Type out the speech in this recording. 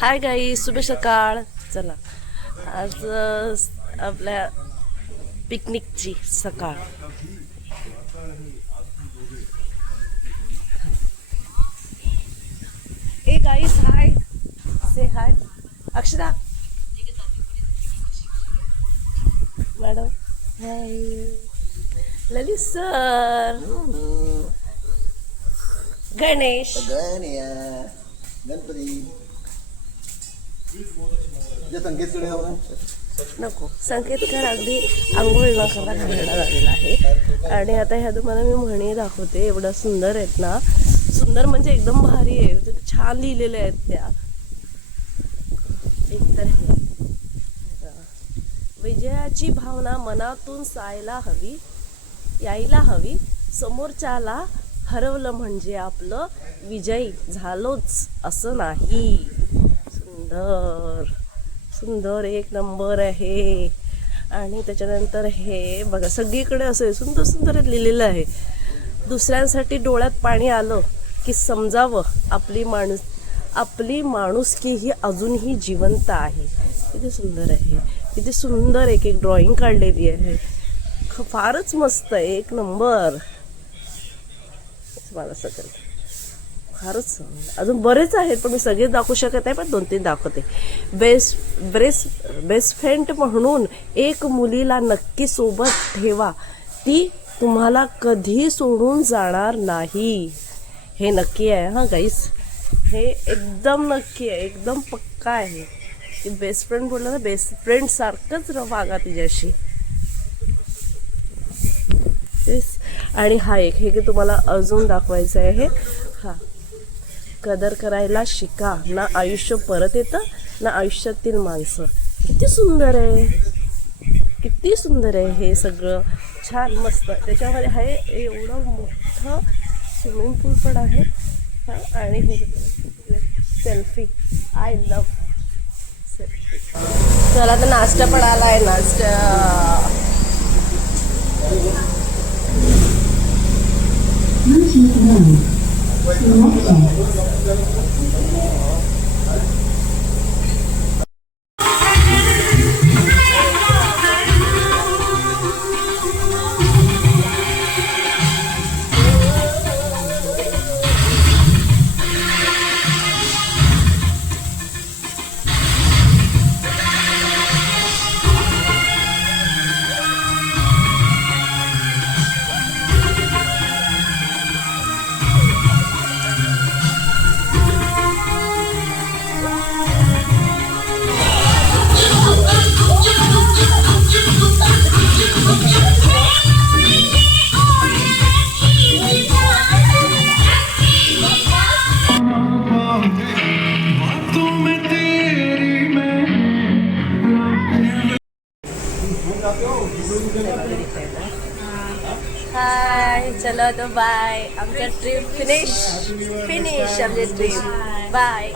Hi guys, शुभ सकाळ. चला आज आपल्या पिकनिकची सकाळ. ए गाईस, हाय, से हाय. अक्षरा मॅडम, हाय. ललित सर, गणेश, गणपती संकेतकडे नको संकेतकर अगदी आंघोळ न करता घालण्यात झालेला आहे. आणि आता ह्या तुम्हाला मी म्हणी दाखवते. एवढं सुंदर आहेत ना, सुंदर म्हणजे एकदम भारी आहे. म्हणजे छान लिहिलेल्या आहेत त्या. एकतर हे विजयाची भावना मनातून यायला हवी. समोरच्याला हरवलं म्हणजे आपलं विजयी झालोच असं नाही. सुंदर सुंदर, एक नंबर आहे. आणि त्याच्यानंतर हे बघा, सगळीकडे असं सुंदर सुंदर लिहिलेलं आहे. दुसऱ्यांसाठी डोळ्यात पाणी आलं की समजावं आपली माणुसकी ही अजूनही जिवंत आहे. किती सुंदर आहे, किती सुंदर एक एक ड्रॉइंग काढलेली आहे. फारच मस्त आहे, एक नंबर. मला सगळं फारच अजून बरेच आहेत, पण मी सगळे दाखवू शकत नाही, पण 2-3 दाखवते. बेस्ट फ्रेंड म्हणून एक मुलीला नक्की सोबत ठेवा. ती तुम्हाला कधी सोडून जाणार नाही. हे नक्की आहे हां गाईस, हे एकदम नक्की आहे, एकदम पक्का आहे की बेस्ट फ्रेंड बोलला ना, बेस्ट फ्रेंड सारखंच वागा तिच्याशी. आणि हा एक हे की तुम्हाला अजून दाखवायचं आहे. हा, कदर करायला शिका, ना आयुष्य परत येतं ना आयुष्यातील माणसं. किती सुंदर आहे, किती सुंदर आहे. हे सगळं छान मस्त. त्याच्यामध्ये आहे एवढं मोठं स्विमिंग पूल पण आहे. हां, आणि हे सेल्फी, आय लव सेल्फी. चला तर नाश्ता पण आला आहे. नाश्ता हाय. चलो तो बाय. आमच्या ट्रिप फिनिश आमची ट्रिप. बाय.